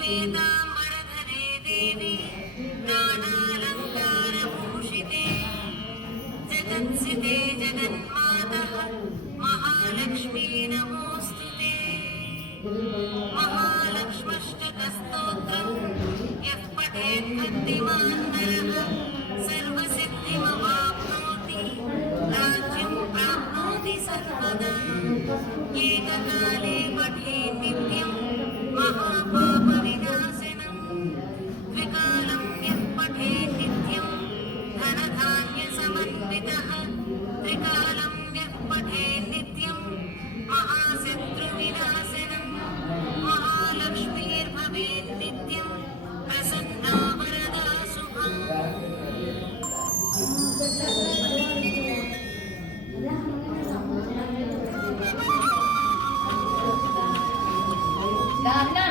श्वेताम्बरधरे देवी नानालङ्कारभूषिते जगत्सिते जगन्मातः महालक्ष्मी नमोऽस्तुते। महालक्ष्म्यष्टकस्तोत्रम् यः पठेत् भक्तिमान् नरः सर्वसिद्धिमवाप्नोति राज्यं प्राप्नोति सर्वदा। एककाले पठेत् नित्यं महापापविनाशनम् द्विकालं यः पठेत् नित्यं धनधान्यसमन्वितः त्रिकालं यः पठेत् नित्यं महाशत्रुविनाशनम् महालक्ष्मीर्भवेत् नित्यं प्रसन्ना वरदा शुभा। Dana.